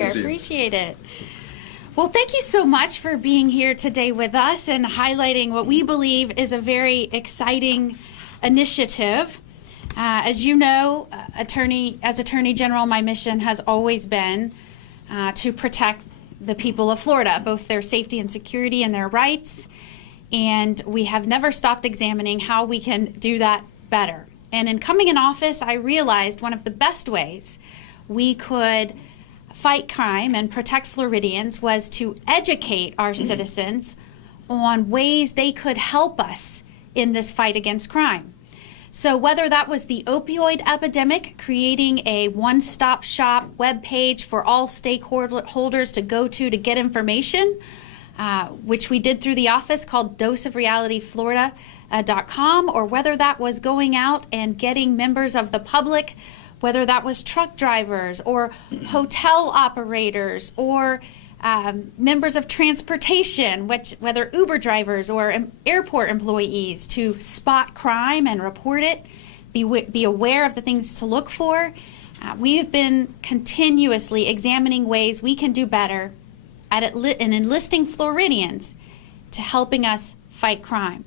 I appreciate it. Well, thank you so much for being here today with us and highlighting what we believe is a very exciting initiative. As you know, as Attorney General, my mission has always been to protect the people of Florida, both their safety and security and their rights. And we have never stopped examining how we can do that better. And in coming in office, I realized one of the best ways we could fight crime and protect Floridians was to educate our citizens on ways they could help us in this fight against crime. So whether that was the opioid epidemic, creating a one-stop shop webpage for all stakeholders to go to get information, which we did through the office called doseofrealityflorida.com, or whether that was going out and getting members of the public, whether that was truck drivers or hotel operators or members of transportation, whether Uber drivers or airport employees, to spot crime and report it, be aware of the things to look for. We have been continuously examining ways we can do better at enlisting Floridians to helping us fight crime.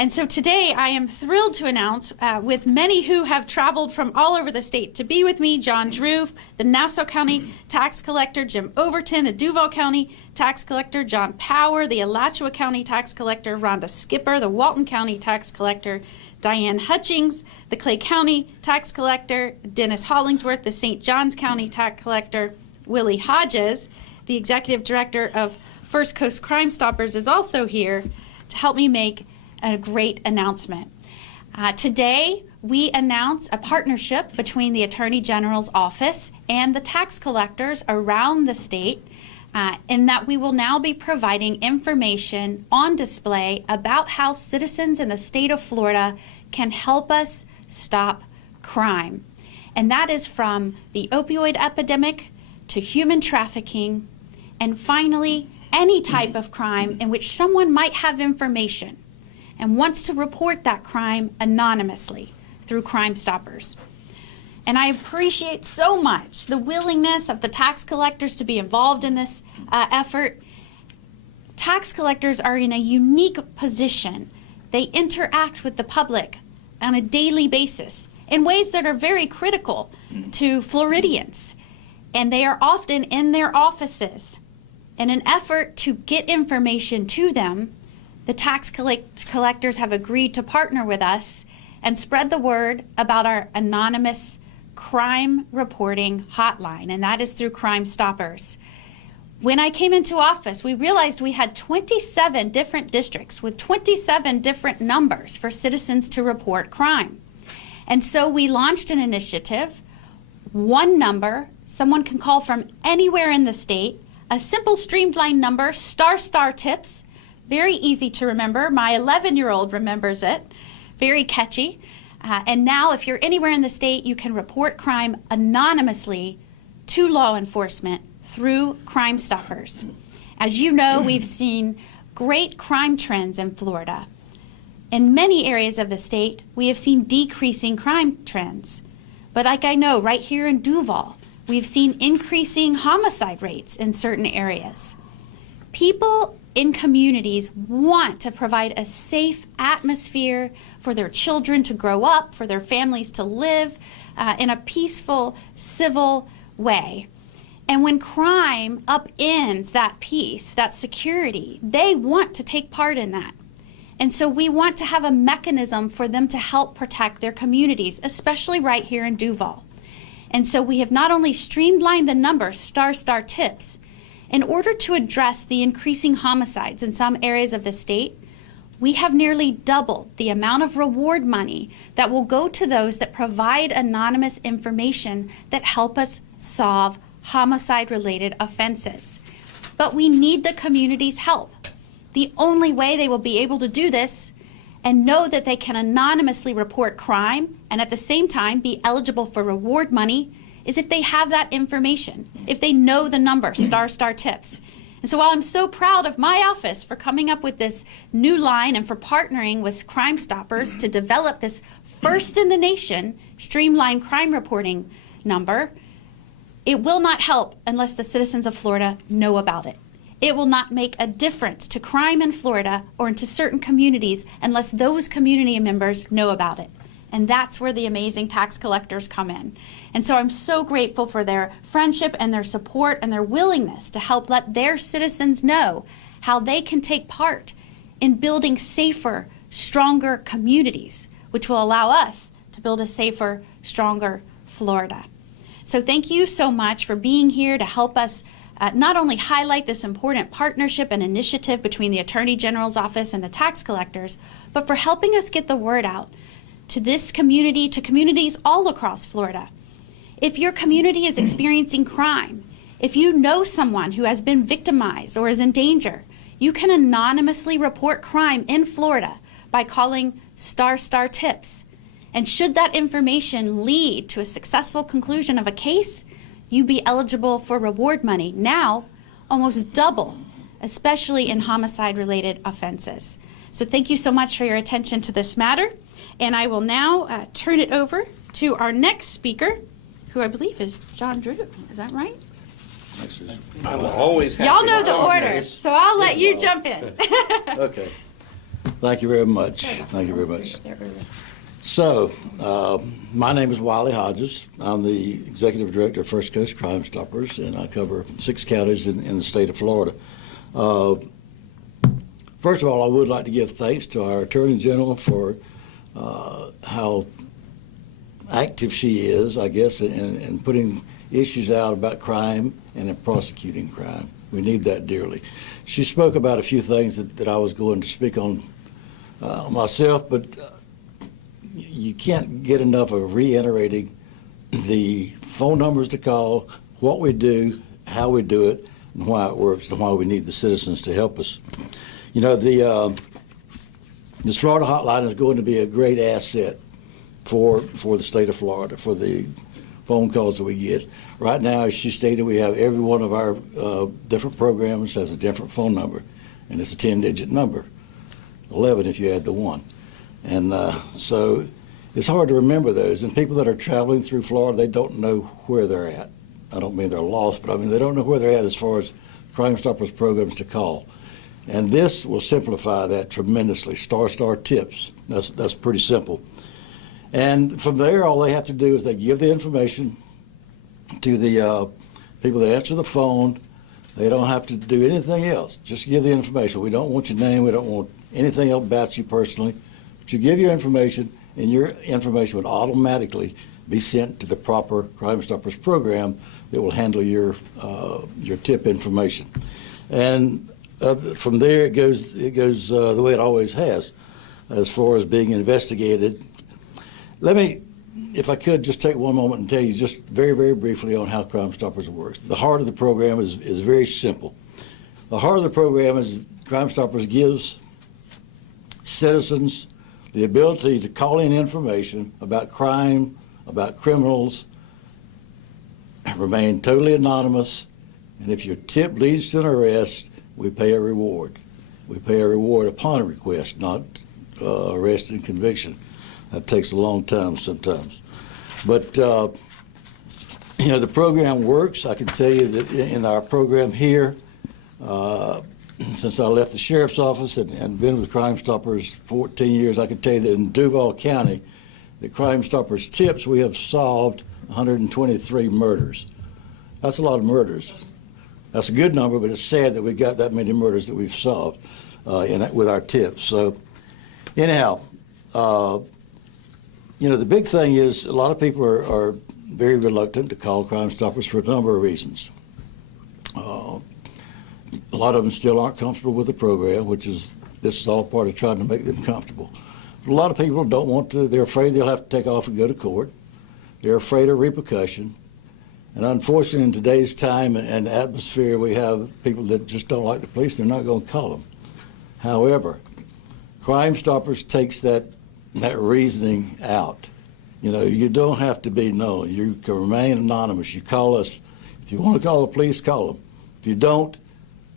And so today I am thrilled to announce, with many who have traveled from all over the state to be with me, John Drew, the Nassau County Tax Collector, Jim Overton, the Duval County Tax Collector, John Power, the Alachua County Tax Collector, Rhonda Skipper, the Walton County Tax Collector, Diane Hutchings, the Clay County Tax Collector, Dennis Hollingsworth, the St. Johns County Tax Collector, Willie Hodges, the Executive Director of First Coast Crime Stoppers, is also here to help me make a great announcement. Today, we announce a partnership between the Attorney General's office and the tax collectors around the state, in that we will now be providing information on display about how citizens in the state of Florida can help us stop crime. And that is from the opioid epidemic to human trafficking, and finally, any type of crime in which someone might have information and wants to report that crime anonymously through Crime Stoppers. And I appreciate so much the willingness of the tax collectors to be involved in this effort. Tax collectors are in a unique position. They interact with the public on a daily basis in ways that are very critical to Floridians. And they are often in their offices. In an effort to get information to them, the tax collectors have agreed to partner with us and spread the word about our anonymous crime reporting hotline, and that is through Crime Stoppers. When I came into office, we realized we had 27 different districts with 27 different numbers for citizens to report crime. And so we launched an initiative, one number, someone can call from anywhere in the state, a simple streamlined number, ** tips, very easy to remember. My 11-year-old remembers it. Very catchy. And now if you're anywhere in the state, you can report crime anonymously to law enforcement through Crime Stoppers. As you know, we've seen great crime trends in Florida. In many areas of the state, we have seen decreasing crime trends. But like I know, right here in Duval, we've seen increasing homicide rates in certain areas. People in communities want to provide a safe atmosphere for their children to grow up, for their families to live in a peaceful, civil way. And when crime upends that peace, that security, they want to take part in that. And so we want to have a mechanism for them to help protect their communities, especially right here in Duval. And so we have not only streamlined the number, ** tips, in order to address the increasing homicides in some areas of the state, we have nearly doubled the amount of reward money that will go to those that provide anonymous information that help us solve homicide-related offenses. But we need the community's help. The only way they will be able to do this and know that they can anonymously report crime and at the same time be eligible for reward money is if they have that information, if they know the number, ** tips. And so while I'm so proud of my office for coming up with this new line and for partnering with Crime Stoppers to develop this first in the nation streamlined crime reporting number, It will not help unless the citizens of Florida know about it. It will not make a difference to crime in Florida or into certain communities unless those community members know about it. And that's where the amazing tax collectors come in. And so I'm so grateful for their friendship and their support and their willingness to help let their citizens know how they can take part in building safer, stronger communities, which will allow us to build a safer, stronger Florida. So thank you so much for being here to help us not only highlight this important partnership and initiative between the Attorney General's office and the tax collectors, but for helping us get the word out to this community, to communities all across Florida. If your community is experiencing crime, if you know someone who has been victimized or is in danger, you can anonymously report crime in Florida by calling **tips. And should that information lead to a successful conclusion of a case, you'd be eligible for reward money, now almost double, especially in homicide-related offenses. So thank you so much for your attention to this matter. And I will now turn it over to our next speaker, who I believe is John Drew. Is that right? I'm always happy. Y'all know the order, so I'll let you jump in. Okay. Thank you very much. Thank you very much. So, my name is Wiley Hodges. I'm the Executive Director of First Coast Crime Stoppers, and I cover 6 counties in the state of Florida. First of all, I would like to give thanks to our Attorney General for how active she is, I guess, in putting issues out about crime and in prosecuting crime. We need that dearly. She spoke about a few things that I was going to speak on myself, but you can't get enough of reiterating the phone numbers to call, what we do, how we do it, and why it works, and why we need the citizens to help us. You know, this Florida hotline is going to be a great asset for the state of Florida, for the phone calls that we get. Right now, as she stated, we have every one of our different programs has a different phone number, and it's a 10-digit number, 11 if you add the 1. And so it's hard to remember those. And people that are traveling through Florida, they don't know where they're at. I don't mean they're lost, but I mean they don't know where they're at as far as Crime Stoppers programs to call. And this will simplify that tremendously. *tips. That's pretty simple. And from there, all they have to do is they give the information to the people that answer the phone. They don't have to do anything else. Just give the information. We don't want your name. We don't want anything else about you personally. But you give your information, and your information would automatically be sent to the proper Crime Stoppers program that will handle your tip information. And from there, it goes the way it always has, as far as being investigated. Let me, if I could, just take one moment and tell you just very, very briefly on how Crime Stoppers works. The heart of the program is very simple. The heart of the program is Crime Stoppers gives citizens the ability to call in information about crime, about criminals, remain totally anonymous, and if your tip leads to an arrest, we pay a reward. We pay a reward upon a request, not arrest and conviction. That takes a long time sometimes. But, you know, the program works. I can tell you that in our program here, since I left the sheriff's office and been with Crime Stoppers 14 years, I can tell you that in Duval County, the Crime Stoppers tips, we have solved 123 murders. That's a lot of murders. That's a good number, but it's sad that we've got that many murders that we've solved with our tips. So anyhow, you know, the big thing is a lot of people are very reluctant to call Crime Stoppers for a number of reasons. A lot of them still aren't comfortable with the program, this is all part of trying to make them comfortable. A lot of people don't want to, they're afraid they'll have to take off and go to court. They're afraid of repercussion. And unfortunately, in today's time and atmosphere, we have people that just don't like the police, they're not going to call them. However, Crime Stoppers takes that reasoning out. You know, you don't have to be known. You can remain anonymous. You call us. If you want to call the police, call them. If you don't,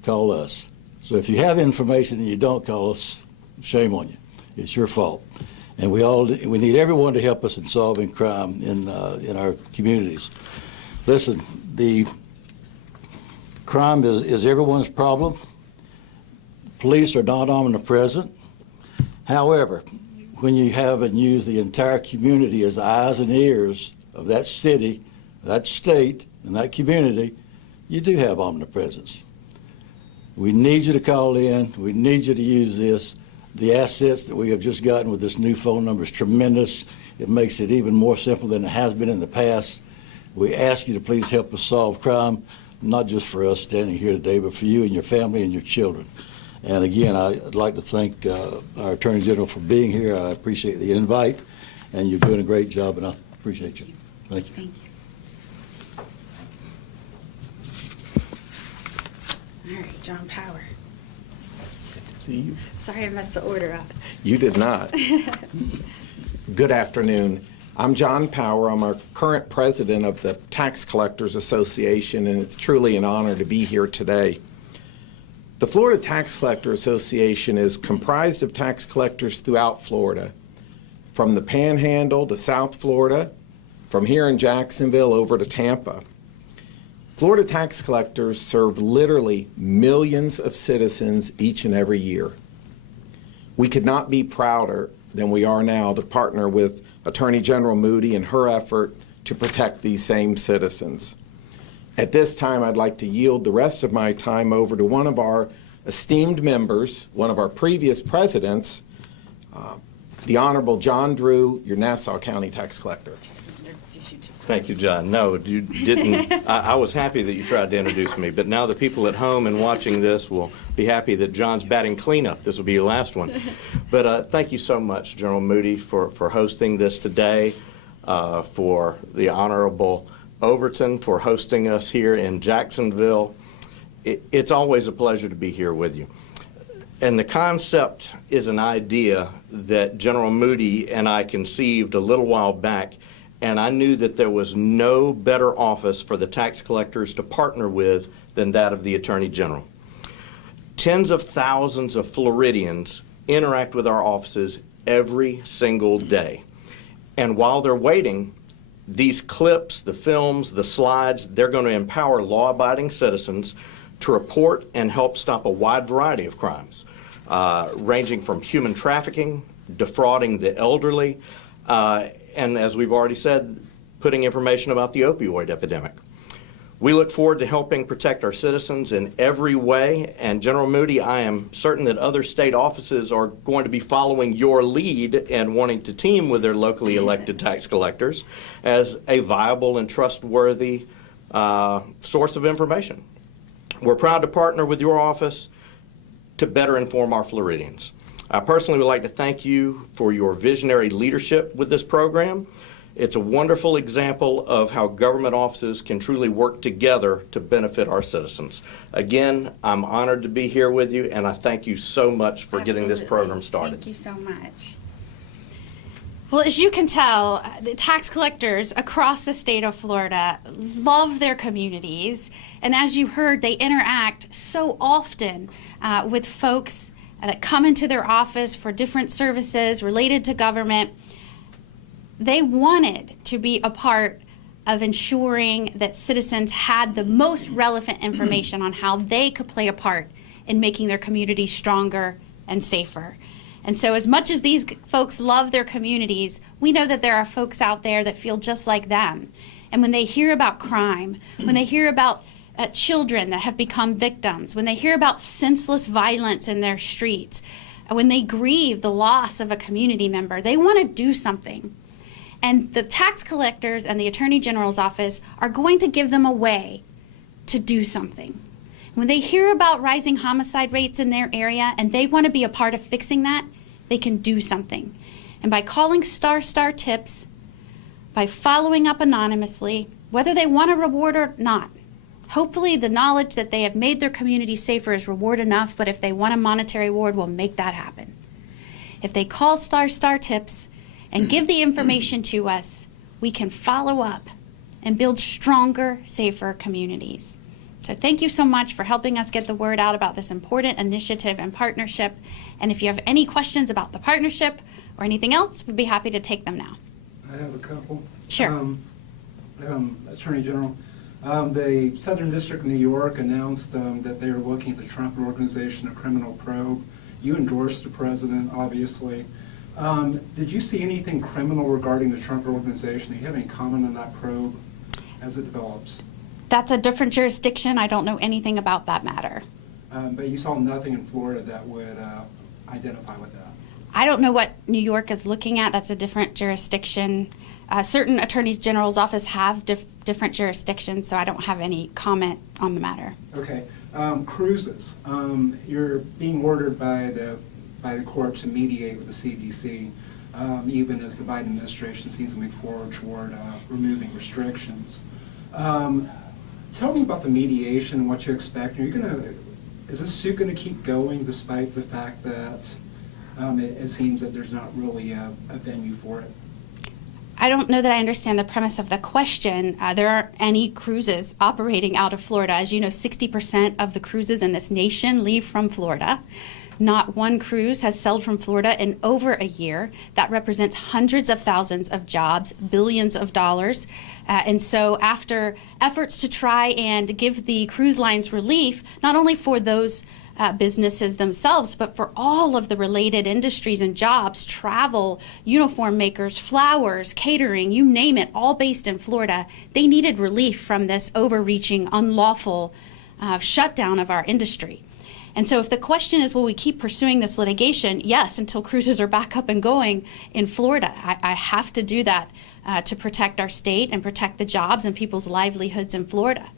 call us. So if you have information and you don't call us, shame on you. It's your fault. And we need everyone to help us in solving crime in our communities. Listen, the crime is everyone's problem. Police are not omnipresent. However, when you have and use the entire community as eyes and ears of that city, that state, and that community, you do have omnipresence. We need you to call in. We need you to use this. The assets that we have just gotten with this new phone number is tremendous. It makes it even more simple than it has been in the past. We ask you to please help us solve crime, not just for us standing here today, but for you and your family and your children. And again, I'd like to thank our Attorney General for being here. I appreciate the invite, and you're doing a great job, and I appreciate you. Thank you. Thank you. All right, John Power. See you. Sorry I messed the order up. You did not. Good afternoon. I'm John Power. I'm our current president of the Tax Collectors Association, and it's truly an honor to be here today. The Florida Tax Collector Association is comprised of tax collectors throughout Florida, from the Panhandle to South Florida, from here in Jacksonville over to Tampa. Florida tax collectors serve literally millions of citizens each and every year. We could not be prouder than we are now to partner with Attorney General Moody in her effort to protect these same citizens. At this time, I'd like to yield the rest of my time over to one of our esteemed members, one of our previous presidents, the Honorable John Drew, your Nassau County Tax Collector. Thank you, John. No, you didn't. I was happy that you tried to introduce me, but now the people at home and watching this will be happy that John's batting cleanup. This will be your last one. But thank you so much, General Moody, for hosting this today, for the Honorable Overton for hosting us here in Jacksonville. It's always a pleasure to be here with you. And the concept is an idea that General Moody and I conceived a little while back, and I knew that there was no better office for the tax collectors to partner with than that of the Attorney General. Tens of thousands of Floridians interact with our offices every single day. And while they're waiting, these clips, the films, the slides, they're going to empower law-abiding citizens to report and help stop a wide variety of crimes, ranging from human trafficking, defrauding the elderly, and as we've already said, putting information about the opioid epidemic. We look forward to helping protect our citizens in every way, and General Moody, I am certain that other state offices are going to be following your lead and wanting to team with their locally elected tax collectors as a viable and trustworthy source of information. We're proud to partner with your office to better inform our Floridians. I personally would like to thank you for your visionary leadership with this program. It's a wonderful example of how government offices can truly work together to benefit our citizens. Again, I'm honored to be here with you, and I thank you so much for getting this program started. Thank you so much. Well, as you can tell, the tax collectors across the state of Florida love their communities, and as you heard, they interact so often with folks that come into their office for different services related to government. They wanted to be a part of ensuring that citizens had the most relevant information on how they could play a part in making their community stronger and safer. And so as much as these folks love their communities, we know that there are folks out there that feel just like them. And when they hear about crime, when they hear about children that have become victims, when they hear about senseless violence in their streets, when they grieve the loss of a community member, they want to do something. And the tax collectors and the Attorney General's office are going to give them a way to do something. When they hear about rising homicide rates in their area and they want to be a part of fixing that, they can do something. And by calling star tips, by following up anonymously, whether they want a reward or not, hopefully the knowledge that they have made their community safer is reward enough, but if they want a monetary reward, we'll make that happen. If they call star tips and give the information to us, we can follow up and build stronger, safer communities. So thank you so much for helping us get the word out about this important initiative and partnership. And if you have any questions about the partnership or anything else, we'd be happy to take them now. I have a couple. Sure. Attorney General, The Southern District of New York announced that they are looking at the Trump Organization, a criminal probe. You endorsed the president, obviously. Did you see anything criminal regarding the Trump Organization? Do you have any comment on that probe as it develops? That's a different jurisdiction. I don't know anything about that matter. But you saw nothing in Florida that would identify with that? I don't know what New York is looking at. That's a different jurisdiction. Certain attorneys general's office have different jurisdictions, so I don't have any comment on the matter. Okay. Cruises. You're being ordered by the court to mediate with the CDC, even as the Biden administration seems to move forward toward removing restrictions. Tell me about the mediation and what you expect. Is this suit going to keep going despite the fact that it seems that there's not really a venue for it? I don't know that I understand the premise of the question. There aren't any cruises operating out of Florida. As you know, 60% of the cruises in this nation leave from Florida. Not one cruise has sailed from Florida in over a year. That represents hundreds of thousands of jobs, billions of dollars. And so after efforts to try and give the cruise lines relief, not only for those businesses themselves, but for all of the related industries and jobs, travel, uniform makers, flowers, catering, you name it, all based in Florida, they needed relief from this overreaching, unlawful shutdown of our industry. And so if the question is, will we keep pursuing this litigation? Yes, until cruises are back up and going in Florida. I have to do that to protect our state and protect the jobs and people's livelihoods in Florida.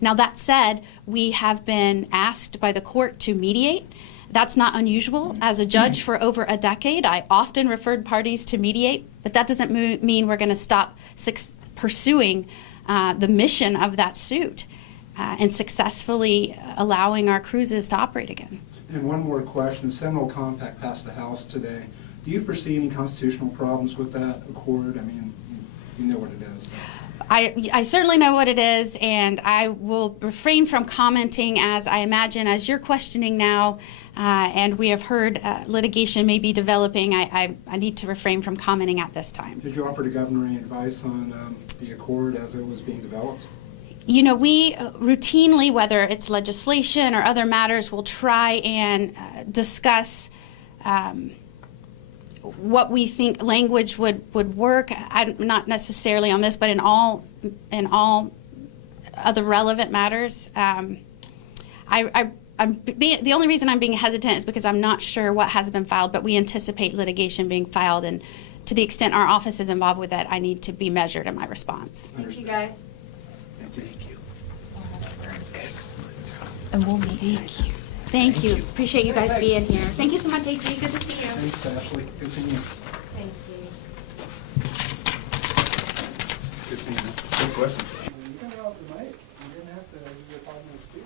Now, that said, we have been asked by the court to mediate. That's not unusual. As a judge for over a decade, I often referred parties to mediate, but that doesn't mean we're going to stop pursuing the mission of that suit and successfully allowing our cruises to operate again. And one more question. The Seminole Compact passed the House today. Do you foresee any constitutional problems with that accord? I mean, you know what it is. I certainly know what it is, and I will refrain from commenting, as I imagine, as you're questioning now, and we have heard litigation may be developing. I need to refrain from commenting at this time. Did you offer the governor any advice on the accord as it was being developed? You know, we routinely, whether it's legislation or other matters, will try and discuss what we think language would work. I'm not necessarily on this, but in all other relevant matters. The only reason I'm being hesitant is because I'm not sure what has been filed, but we anticipate litigation being filed, and to the extent our office is involved with that, I need to be measured in my response. Thank you, guys. Thank you. And we'll meet. Thank you. Thank you. Appreciate you guys being here. Thank you so much, AG. Good to see you. Thanks, Ashley. Good seeing you. Thank you. Good seeing you. Good question. You got out tonight. You didn't have to do a 5-minute spiel.